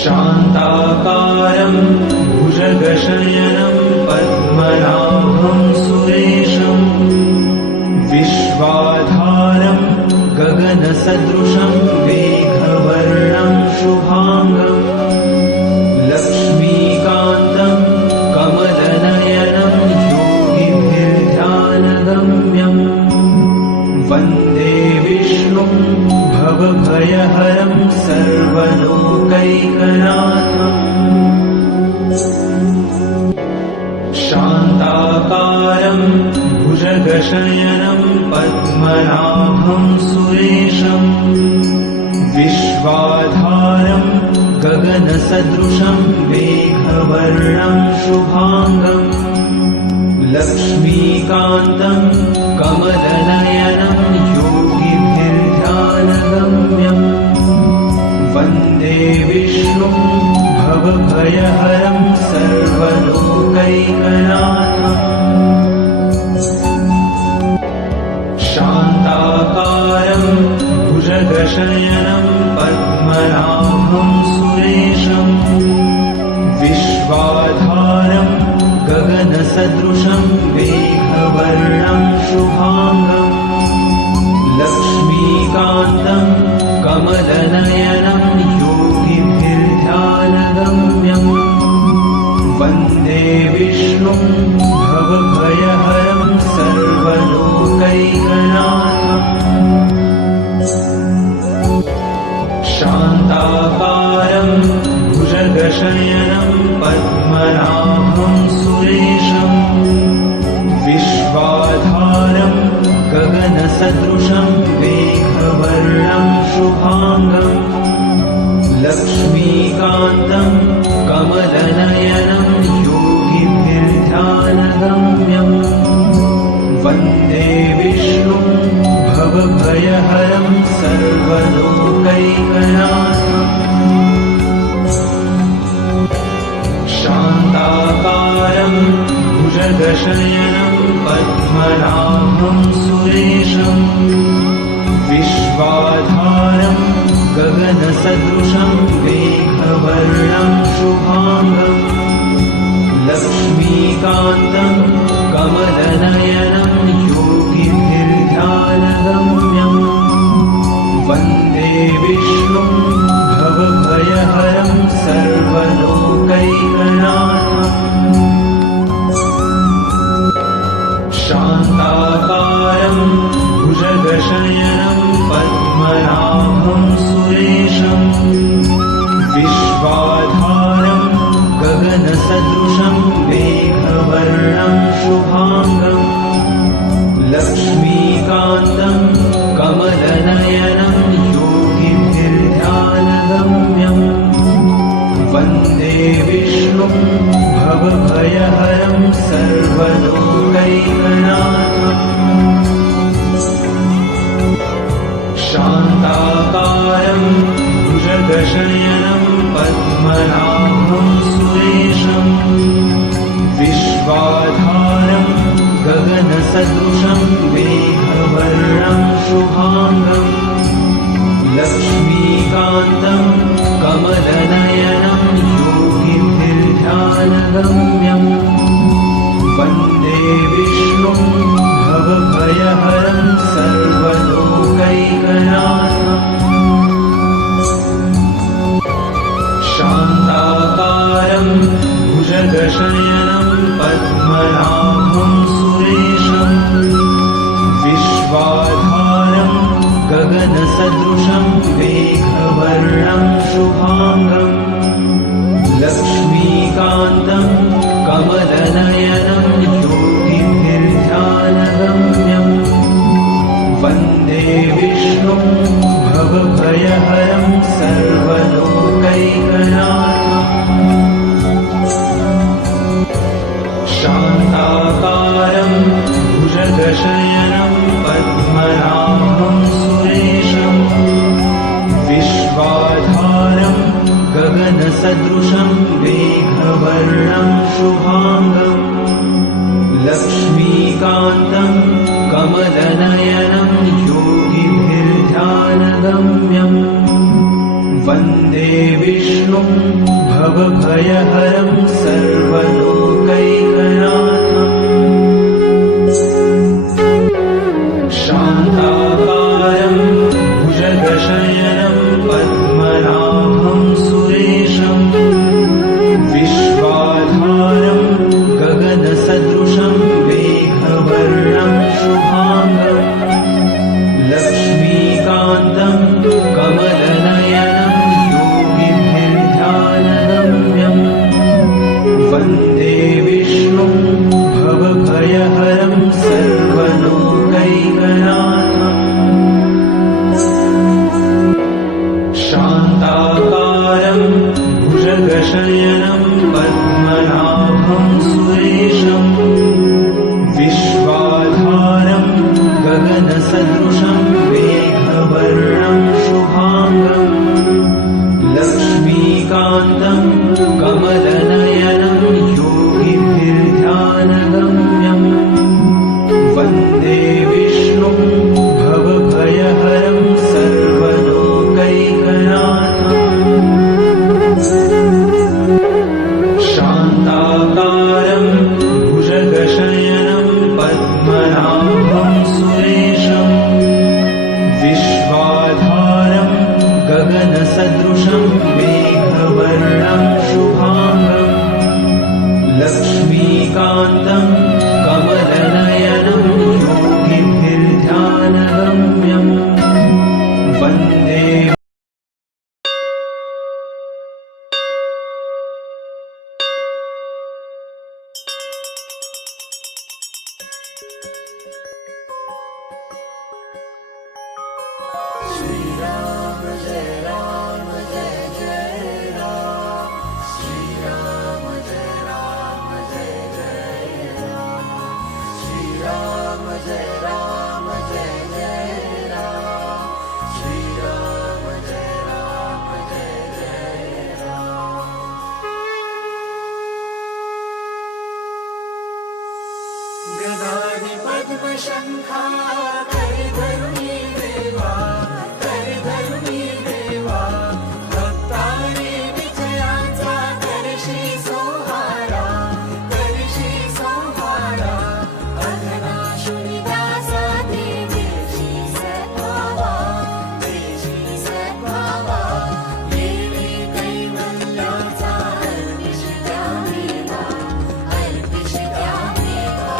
शान्ताकारं भुजगशयनं पद्मनाभं सुरेशं विश्वाधारं गगनसदृशं मेघवर्णं शुभांगं लक्ष्मीकान्तं कमलनयनं योगिभिर्ध्यानगम्यं वन्दे विष्णुं भवभयहरं सर्वलोकैकनाथम् शान्ताकारं भुजगशयनं पद्मनाभं सुरेशं विश्वाधारं गगनसदृशं मेघवर्णं शुभांगं लक्ष्मीकान्तं कमलनयनं योगिभिर्ध्यानगम्यं वन्दे विष्णुं भवभयहरं सर्वलोकैकनाथम् शान्ताकारं भुजगशयनं पद्मनाभं सुरेशं विश्वाधारं गगनसदृशं मेघवर्णं शुभांगं लक्ष्मीकान्तं कमलनयनं योगिभिर्ध्यानगम्यं वन्दे विष्णुं भवभयहरं सर्वलोकैकनाथम् शान्ताकारं भुजगशयनं पद्मनाभं सुरेशं विश्वाधारं गगनसदृशं मेघवर्णं शुभांगं लक्ष्मीकान्तं कमलनयनं योगिभिर्ध्यानगम्यं वन्दे विष्णुं भवभयहरं सर्वलोकैकनाथम् शान्ताकारं भुजगशयनं पद्मनाभं सुरेशं विश्वाधारं गगनसदृशं मेघवर्णं शुभांगं लक्ष्मीकान्तं कमलनयनं योगिभिर्ध्यानगम्यं वन्दे विष्णुं भवभयहरं सर्वलोकैकनाथम् शान्ताकारं भुजगशयनं पद्मनाभं सुरेशं विश्वाधारं गगनसदृशं मेघवर्णं शुभांगं लक्ष्मीकान्तं कमलनयनं योगिभिर्ध्यानगम्यं वन्दे विष्णुं भवभयहरं सर्वलोकैकनाथम् शान्ताकारं भुजगशयनं पद्मनाभं सुरेशं विश्वाधारं गगनसदृशं मेघवर्णं शुभांगं लक्ष्मीकान्तं कमलनयनं योगिभिर्ध्यानगम्यं वन्दे विष्णुं भवभयहरं सर्वलोकैकनाथम् शान्ताकारं भुजगशयनं पद्मनाभं सुरेशं विश्वाधारं गगनसदृशं मेघवर्णं शुभांगं लक्ष्मीकान्तं कमलनयनं योगिभिर्ध्यानगम्यं वन्दे विष्णुं भवभयहरं सर्वलोकैकनाथम् शान्ताकारं भुजगशयनं पद्मनाभं सुरेशं विश्वाधारं गगनसदृशं मेघवर्णं शुभांगं लक्ष्मीकान्तं कमलनयनं योगिभिर्ध्यानगम्यं वन्दे वन्दे विष्णुं भवभयहरं सर्वलोकैकनाथम् शान्ताकारं भुजगशयनं पद्मनाभं सुरेशम् विश्वाधारं गगनसदृशं मेघवर्णं शुभाङ्गम् लक्ष्मीकान्तं कमलनयनं योगिभिर्ध्यानगम्यम् वन्दे विष्णुं भवभयहरं सर्वलोकैकनाथम् शान्ताकारं भुजगशयनं पद्मनाभं सुरेशम् विश्वाधारं गगनसदृशं मेघवर्णं शुभाङ्गम् लक्ष्मीकान्तं कमलनयनं योगिभिर्ध्यानगम्यम् वन्दे विष्णुं भवभयहरं सर्वलोकैकनाथम् शान्ताकारं भुजगशयनं पद्मनाभं सुरेशम् विश्वाधारं गगनसदृशं मेघवर्णं शुभाङ्गम् लक्ष्मीकान्तं कमलनयनं योगिभिर्ध्यानगम्यम् वन्दे गदाधि पद्मशङ्खा करिधरुणी देवा करिधरुणी देवा भक्तारे विजयाचा करशी सोहारा अधनाशुनी दासा देशी सद्भावा येणे कैवल्याचा अर्पिष्या मेवा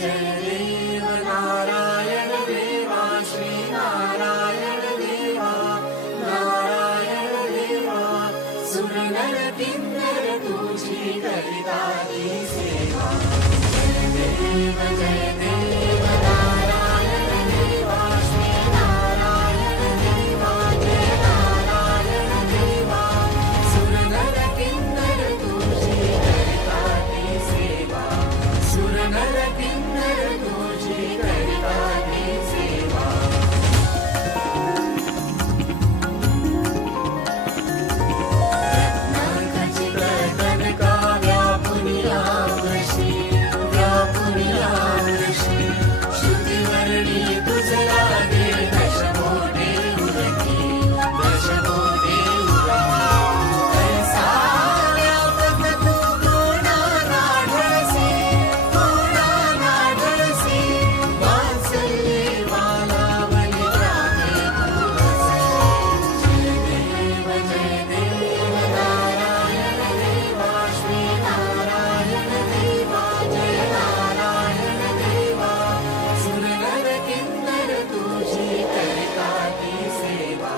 जय देव नारायण देवा श्रीनारायण देवा सुरनर किन्नर तुझी करिताती सेवा जय देव नारायण देवा श्रीनारायण देवा जय नारायण देवा सुरनर किन्नर तुझी करिताती सेवा सुरनर किन्नर तुझी करिताती सेवा रत्नाखचित कनका व्यापुनियावशी श्रुतिवर्णी तुझ लागे दशमोटे उरकी ऐसा व्यापक तू कोणा नाढळसी वात्सल्ये वालावली रामे तू वसली जय देव नारायण देवा श्रीनारायण देवा जय नारायण देवा सुरनर किन्नर तुझी करिताती सेवा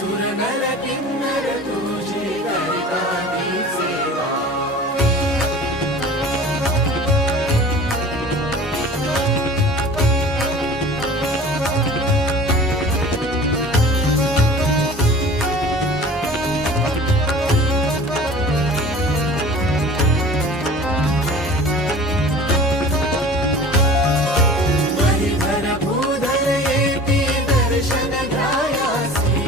सुरनर किन्नर तुझी करिताती सेवा महीधर भूधर येती दर्शन घ्यायासी